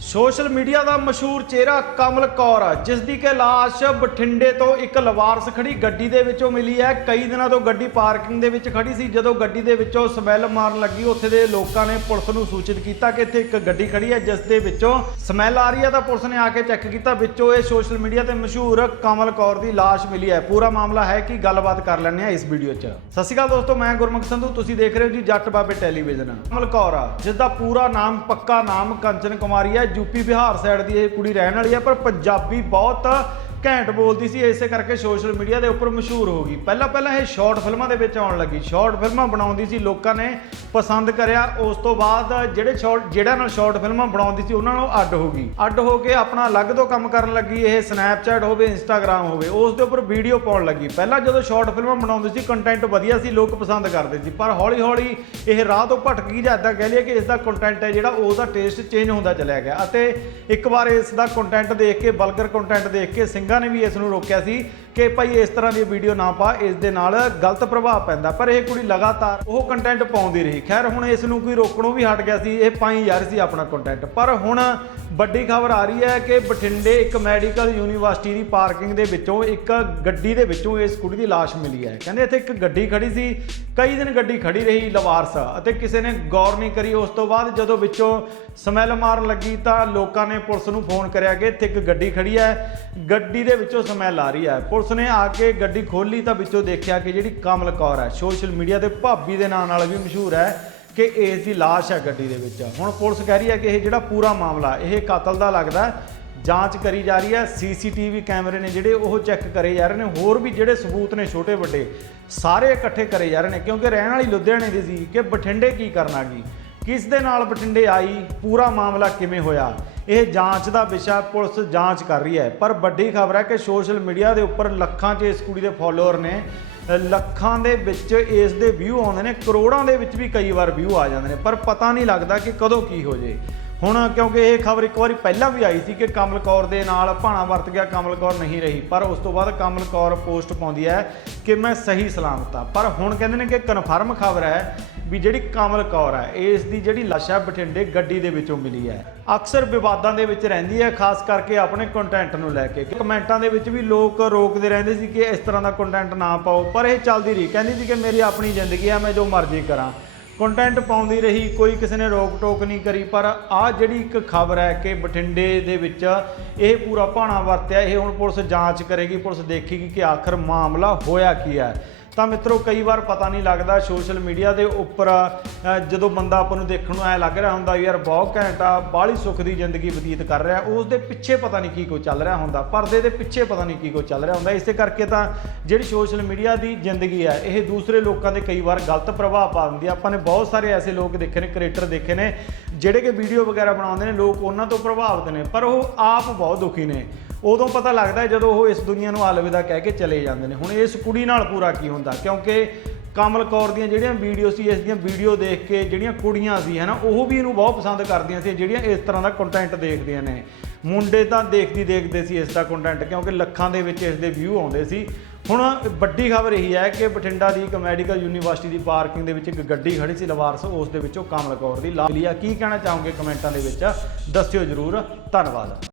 Social media ਦਾ ਮਸ਼ਹੂਰ ਚਿਹਰਾ ਕਮਲ ਕੌਰ ਜਿਸ ਦੀ ਕਿ ਲਾਸ਼ ਬਠਿੰਡੇ ਤੋਂ ਇੱਕ ਲਵਾਰਸ ਖੜੀ ਗੱਡੀ ਦੇ ਵਿੱਚੋਂ ਮਿਲੀ ਹੈ। ਕਈ ਦਿਨਾਂ ਤੋਂ ਗੱਡੀ ਪਾਰਕਿੰਗ ਦੇ ਵਿੱਚ ਖੜੀ ਸੀ। ਜਦੋਂ ਗੱਡੀ ਦੇ ਵਿੱਚੋਂ ਸਮੈਲ ਮਾਰਨ ਲੱਗੀ, ਉੱਥੇ ਦੇ ਲੋਕਾਂ ਨੇ ਪੁਲਿਸ ਨੂੰ ਸੂਚਿਤ ਕੀਤਾ ਕਿ ਇੱਥੇ ਇੱਕ ਗੱਡੀ ਖੜੀ ਹੈ, ਜਿਸ ਦੇ ਵਿੱਚੋਂ ਸਮੈਲ ਆ ਰਹੀ ਹੈ ਤਾਂ ਪੁਲਿਸ ਨੇ ਆ ਕੇ ਚੈੱਕ ਕੀਤਾ। ਵਿੱਚੋਂ ਇਹ ਸੋਸ਼ਲ ਮੀਡੀਆ ਤੇ ਮਸ਼ਹੂਰ ਕਮਲ ਕੌਰ ਦੀ ਲਾਸ਼ ਮਿਲੀ ਹੈ। ਪੂਰਾ ਮਾਮਲਾ ਹੈ ਕਿ ਗੱਲਬਾਤ ਕਰ ਲੈਣੇ ਆ ਇਸ ਵੀਡੀਓ 'ਚ। ਸਤਿ ਸ਼੍ਰੀ ਅਕਾਲ ਦੋਸਤੋ, ਮੈਂ ਗੁਰਮੁਖ ਸੰਧੂ। ਤੁਸੀਂ ਦੇਖ ਰਹੇ ਹੋ ਜੀ ਜੱਟ ਬਾਬੇ ਟੈਲੀਵਿਜ਼ਨ। ਕਮਲ ਕੌਰ ਆ ਜਿਸ ਦਾ ਪੂਰਾ ਨਾਮ, ਪੱਕਾ ਨਾਮ ਕੰਚਨ ਕੁਮਾਰੀ ਹੈ ਯੂਪੀ ਬਿਹਾਰ ਸਾਈਡ ਦੀ ਇਹ ਕੁੜੀ ਰਹਿਣ ਵਾਲੀ ਹੈ ਪਰ ਪੰਜਾਬੀ ਬਹੁਤ ਘੈਂਟ ਬੋਲਦੀ ਸੀ, ਇਸੇ ਕਰਕੇ ਸੋਸ਼ਲ ਮੀਡੀਆ ਦੇ ਉੱਪਰ ਮਸ਼ਹੂਰ ਹੋ ਗਈ। ਪਹਿਲਾਂ ਪਹਿਲਾਂ ਇਹ ਸ਼ਾਰਟ ਫਿਲਮਾਂ ਦੇ ਵਿੱਚ ਆਉਣ ਲੱਗੀ। ਸ਼ਾਰਟ ਫਿਲਮਾਂ ਬਣਾਉਂਦੀ ਸੀ, ਲੋਕਾਂ ਨੇ ਪਸੰਦ ਕਰਿਆ। ਉਸ ਤੋਂ ਬਾਅਦ ਜਿਹੜੇ ਸ਼ਾਰਟ ਜਿਹੜਾ ਨਾਲ ਸ਼ਾਰਟ ਫਿਲਮਾਂ ਬਣਾਉਂਦੀ ਸੀ, ਉਹਨਾਂ ਨੂੰ ਅੱਡ ਹੋ ਗਈ। ਅੱਡ ਹੋ ਕੇ ਆਪਣਾ ਅਲੱਗ ਤੋਂ ਕੰਮ ਕਰਨ ਲੱਗੀ। ਇਹ ਸਨੈਪਚੈਟ ਹੋਵੇ ਇੰਸਟਾਗ੍ਰam ਹੋਵੇ, ਉਸ ਦੇ ਉੱਪਰ ਵੀਡੀਓ ਪਾਉਣ ਲੱਗੀ। ਪਹਿਲਾਂ ਜਦੋਂ ਸ਼ਾਰਟ ਫਿਲਮਾਂ ਬਣਾਉਂਦੀ ਸੀ ਕੰਟੈਂਟ ਵਧੀਆ ਸੀ, ਲੋਕ ਪਸੰਦ ਕਰਦੇ ਸੀ। ਪਰ ਹੌਲੀ ਹੌਲੀ ਇਹ ਰਾਹ ਤੋਂ ਭਟਕ ਗਈ ਜਾਂ ਇਦਾਂ ਕਹਿ ਲਈਏ ਕਿ ਇਸ ਦਾ ਕੰਟੈਂਟ ਹੈ ਜਿਹੜਾ, ਉਹਦਾ ਟੇਸਟ ਚੇਂਜ ਹੁੰਦਾ ਚਲਿਆ ਗਿਆ। ਅਤੇ ਇੱਕ ਵਾਰ ਇਸ ਦਾ ਕੰਟੈਂਟ ਦੇਖ ਕੇ ਬਲਗਰ ਕੰਟੈਂਟ ਦੇਖ ਕੇ ਸਿੰਗਰ ਸਿੰਘਾਂ ਨੇ ਵੀ ਇਸ ਨੂੰ ਰੋਕਿਆ ਸੀ। ਕਿ ਭਾਈ ਇਸ ਤਰ੍ਹਾਂ ਦੀ ਵੀਡੀਓ ਨਾ ਪਾ, ਇਸ ਦੇ ਨਾਲ ਗਲਤ ਪ੍ਰਭਾਵ ਪੈਂਦਾ। ਪਰ ਇਹ ਕੁੜੀ ਲਗਾਤਾਰ ਉਹ ਕੰਟੈਂਟ ਪਾਉਂਦੀ ਰਹੀ। ਖੈਰ, ਹੁਣ ਇਸ ਨੂੰ ਕੋਈ ਰੋਕਣੋਂ ਵੀ ਹਟ ਗਿਆ ਸੀ, ਇਹ ਪਾਈ ਯਾਰ ਸੀ ਆਪਣਾ ਕੰਟੈਂਟ ਪਰ ਹੁਣ ਵੱਡੀ ਖਬਰ ਆ ਰਹੀ ਹੈ ਕਿ ਬਠਿੰਡੇ ਇੱਕ ਮੈਡੀਕਲ ਯੂਨੀਵਰਸਿਟੀ ਦੀ ਪਾਰਕਿੰਗ ਦੇ ਵਿੱਚੋਂ ਇੱਕ ਗੱਡੀ ਦੇ ਵਿੱਚੋਂ ਇਸ ਕੁੜੀ ਦੀ ਲਾਸ਼ ਮਿਲੀ ਹੈ। ਕਹਿੰਦੇ ਇੱਥੇ ਇੱਕ ਗੱਡੀ ਖੜੀ ਸੀ, ਕਈ ਦਿਨ ਗੱਡੀ ਖੜੀ ਰਹੀ ਲਵਾਰਸ ਅਤੇ ਕਿਸੇ ਨੇ ਗੌਰ ਨਹੀਂ ਕਰੀ। ਉਸ ਤੋਂ ਬਾਅਦ ਜਦੋਂ ਵਿੱਚੋਂ ਸਮੈਲ ਮਾਰਨ ਲੱਗੀ ਤਾਂ ਲੋਕਾਂ ਨੇ ਪੁਲਿਸ ਨੂੰ ਫੋਨ ਕਰਿਆ ਕਿ ਇੱਥੇ ਇੱਕ ਗੱਡੀ ਖੜੀ ਹੈ। ਗੱਡੀ ਦੇ ਵਿੱਚੋਂ ਸਮੈਲ ਆ ਰਹੀ ਹੈ। ਪੁਲਿਸ ਪੁਲਿਸ ਨੇ ਆ ਕੇ ਗੱਡੀ ਖੋਲੀ ਤਾਂ ਵਿੱਚੋਂ ਦੇਖਿਆ ਕਿ ਜਿਹੜੀ ਕਮਲ ਕੌਰ ਹੈ, ਸੋਸ਼ਲ ਮੀਡੀਆ ਤੇ ਭਾਬੀ ਦੇ ਨਾਂ ਨਾਲ ਵੀ ਮਸ਼ਹੂਰ ਹੈ ਕਿ ਇਸ ਦੀ ਲਾਸ਼ ਹੈ ਗੱਡੀ ਦੇ ਵਿੱਚ। ਹੁਣ ਪੁਲਿਸ ਕਹਿ ਰਹੀ ਹੈ ਕਿ ਇਹ ਜਿਹੜਾ ਪੂਰਾ ਮਾਮਲਾ, ਇਹ ਕਤਲ ਦਾ ਲੱਗਦਾ ਜਾਂਚ ਕਰੀ ਜਾ ਰਹੀ ਹੈ, ਸੀਸੀਟੀਵੀ ਕੈਮਰੇ ਨੇ ਜਿਹੜੇ ਉਹ ਚੈੱਕ ਕਰੇ ਜਾ ਰਹੇ ਨੇ, ਹੋਰ ਵੀ ਜਿਹੜੇ ਸਬੂਤ ਨੇ ਛੋਟੇ ਵੱਡੇ, ਸਾਰੇ ਇਕੱਠੇ ਕਰੇ ਜਾ ਰਹੇ ਨੇ, ਕਿਉਂਕਿ ਰਹਿਣ ਵਾਲੀ ਲੁਧਿਆਣੇ ਦੀ ਸੀ ਕਿ ਬਠਿੰਡੇ ਕੀ ਕਰਨਾ ਆ ਗਈ ਕਿਸ ਦੇ ਨਾਲ ਬਠਿੰਡੇ ਆਈ, ਪੂਰਾ ਮਾਮਲਾ ਕਿਵੇਂ ਹੋਇਆ? ਇਹ ਜਾਂਚ ਦਾ ਵਿਸ਼ਾ ਪੁਲਿਸ ਜਾਂਚ ਕਰ ਰਹੀ ਹੈ। ਪਰ ਵੱਡੀ ਖਬਰ ਹੈ ਕਿ ਸੋਸ਼ਲ ਮੀਡੀਆ ਦੇ ਉੱਪਰ ਲੱਖਾਂ 'ਚ ਇਸ ਕੁੜੀ ਦੇ ਫਾਲੋਅਰ ਨੇ, ਲੱਖਾਂ ਦੇ ਵਿੱਚ ਇਸ ਦੇ ਵਿਊ ਆਉਂਦੇ ਨੇ, ਕਰੋੜਾਂ ਦੇ ਵਿੱਚ ਵੀ ਕਈ ਵਾਰ ਵਿਊ ਆ ਜਾਂਦੇ ਨੇ। ਪਰ ਪਤਾ ਨਹੀਂ ਲੱਗਦਾ ਕਿ ਕਦੋਂ ਕੀ ਹੋ ਜੇ। ਹੁਣ ਕਿਉਂਕਿ ਇਹ ਖਬਰ ਇੱਕ ਵਾਰੀ ਪਹਿਲਾਂ ਵੀ ਆਈ ਸੀ ਕਿ ਕਮਲ ਕੌਰ ਦੇ ਨਾਲ ਭਾਣਾ ਵਰਤ ਗਿਆ, ਕਮਲ ਕੌਰ ਨਹੀਂ ਰਹੀ। ਪਰ ਉਸ ਤੋਂ ਬਾਅਦ ਕਮਲ ਕੌਰ ਪੋਸਟ ਪਾਉਂਦੀ ਹੈ ਕਿ ਮੈਂ ਸਹੀ ਸਲਾਮਤ ਹਾਂ। ਪਰ ਹੁਣ ਕਹਿੰਦੇ ਨੇ ਕਿ ਕਨਫਰਮ ਖਬਰ ਹੈ ਵੀ ਜਿਹੜੀ ਕਮਲ ਕੌਰ ਹੈ, ਇਸ ਦੀ ਜਿਹੜੀ ਲਾਸ਼ ਹੈ ਬਠਿੰਡੇ ਗੱਡੀ ਦੇ ਵਿੱਚੋਂ ਮਿਲੀ ਹੈ। ਅਕਸਰ ਵਿਵਾਦਾਂ ਦੇ ਵਿੱਚ ਰਹਿੰਦੀ ਹੈ, ਖਾਸ ਕਰਕੇ ਆਪਣੇ ਕੰਟੈਂਟ ਨੂੰ ਲੈ ਕੇ। ਕਮੈਂਟਾਂ ਦੇ ਵਿੱਚ ਵੀ ਲੋਕ ਰੋਕਦੇ ਰਹਿੰਦੇ ਸੀ ਕਿ ਇਸ ਤਰ੍ਹਾਂ ਦਾ ਕੰਟੈਂਟ ਨਾ ਪਾਓ। ਪਰ ਇਹ ਚੱਲਦੀ ਰਹੀ। ਕਹਿੰਦੀ ਸੀ ਕਿ ਮੇਰੀ ਆਪਣੀ ਜ਼ਿੰਦਗੀ ਆ ਮੈਂ ਜੋ ਮਰਜ਼ੀ ਕਰਾਂ। ਕੰਟੈਂਟ ਪਾਉਂਦੀ ਰਹੀ, ਕੋਈ ਕਿਸੇ ਨੇ ਰੋਕ ਟੋਕ ਨਹੀਂ ਕਰੀ, ਪਰ ਆ ਜਿਹੜੀ ਇੱਕ ਖਬਰ ਹੈ ਕਿ ਬਠਿੰਡੇ ਦੇ ਵਿੱਚ ਇਹ ਪੂਰਾ ਭਾਣਾ ਵਰਤਿਆ, ਇਹ ਹੁਣ ਪੁਲਿਸ ਜਾਂਚ ਕਰੇਗੀ, ਪੁਲਿਸ ਦੇਖੇਗੀ ਕਿ ਆਖਰ ਮਾਮਲਾ ਹੋਇਆ ਕੀ ਹੈ। ਤਾਂ ਮਿੱਤਰੋ ਕਈ ਵਾਰ ਪਤਾ ਨਹੀਂ ਲੱਗਦਾ ਸੋਸ਼ਲ ਮੀਡੀਆ ਦੇ ਉੱਪਰ ਜਦੋਂ ਬੰਦਾ ਆਪਾਂ ਨੂੰ ਦੇਖਣ ਨੂੰ ਐ ਲੱਗ ਰਿਹਾ ਹੁੰਦਾ ਵੀ ਯਾਰ ਬਹੁਤ ਘੈਂਟ ਆ, ਬਾਹਲੀ ਸੁੱਖ ਦੀ ਜ਼ਿੰਦਗੀ ਬਤੀਤ ਕਰ ਰਿਹਾ, ਉਸ ਦੇ ਪਿੱਛੇ ਪਤਾ ਨਹੀਂ ਕੀ ਕੁਝ ਚੱਲ ਰਿਹਾ ਹੁੰਦਾ, ਪਰਦੇ ਦੇ ਪਿੱਛੇ ਪਤਾ ਨਹੀਂ ਕੀ ਕੁਝ ਚੱਲ ਰਿਹਾ ਹੁੰਦਾ, ਇਸੇ ਕਰਕੇ ਤਾਂ ਜਿਹੜੀ ਸੋਸ਼ਲ ਮੀਡੀਆ ਦੀ ਜ਼ਿੰਦਗੀ ਹੈ ਇਹ ਦੂਸਰੇ ਲੋਕਾਂ ਦੇ ਕਈ ਵਾਰ ਗਲਤ ਪ੍ਰਭਾਵ ਪਾ ਦਿੰਦੀ ਹੈ ਆਪਾਂ ਨੇ ਬਹੁਤ ਸਾਰੇ ਐਸੇ ਲੋਕ ਦੇਖੇ ਨੇ, ਕ੍ਰੀਏਟਰ ਦੇਖੇ ਨੇ, ਜਿਹੜੇ ਕਿ ਵੀਡੀਓ ਵਗੈਰਾ ਬਣਾਉਂਦੇ ਨੇ, ਲੋਕ ਉਹਨਾਂ ਤੋਂ ਪ੍ਰਭਾਵਿਤ ਨੇ, ਪਰ ਉਹ ਆਪ ਬਹੁਤ ਦੁਖੀ ਨੇ। ਉਦੋਂ ਪਤਾ ਲੱਗਦਾ ਜਦੋਂ ਉਹ ਇਸ ਦੁਨੀਆ ਨੂੰ ਅਲਵਿਦਾ ਕਹਿ ਕੇ ਚਲੇ ਜਾਂਦੇ ਨੇ, ਹੁਣ ਇਸ ਕੁੜੀ ਨਾਲ ਪੂਰਾ ਕੀ ਹੁੰਦਾ? ਕਿਉਂਕਿ ਕਮਲ ਕੌਰ ਦੀਆਂ ਜਿਹੜੀਆਂ ਵੀਡੀਓ ਸੀ, ਇਸ ਦੀਆਂ ਵੀਡੀਓ ਦੇਖ ਕੇ ਜਿਹੜੀਆਂ ਕੁੜੀਆਂ ਸੀ, ਹਨਾ, ਉਹ ਵੀ ਇਹਨੂੰ ਬਹੁਤ ਪਸੰਦ ਕਰਦੀਆਂ ਸੀ, ਜਿਹੜੀਆਂ ਇਸ ਤਰ੍ਹਾਂ ਦਾ ਕੰਟੈਂਟ ਦੇਖਦੀਆਂ ਨੇ। ਮੁੰਡੇ ਤਾਂ ਦੇਖਦੀ ਦੇਖਦੇ ਸੀ ਇਸ ਦਾ ਕੰਟੈਂਟ ਕਿਉਂਕਿ ਲੱਖਾਂ ਦੇ ਵਿੱਚ ਇਸ ਦੇ ਵਿਊ ਆਉਂਦੇ ਸੀ। ਹੁਣ ਵੱਡੀ ਖਬਰ ਇਹੀ ਹੈ ਕਿ ਬਠਿੰਡਾ ਦੀ ਇੱਕ ਮੈਡੀਕਲ ਯੂਨੀਵਰਸਿਟੀ ਦੀ ਪਾਰਕਿੰਗ ਦੇ ਵਿੱਚ ਇੱਕ ਗੱਡੀ ਖੜੀ ਸੀ ਲਵਾਰਸ, ਉਸ ਦੇ ਵਿੱਚੋਂ ਕਮਲ ਕੌਰ ਦੀ। ਲਾ ਲਿਆ, ਕੀ ਕਹਿਣਾ ਚਾਹੋਗੇ ਕਮੈਂਟਾਂ ਦੇ ਵਿੱਚ? ਦੱਸਿਓ ਜਰੂਰ। ਧੰਨਵਾਦ।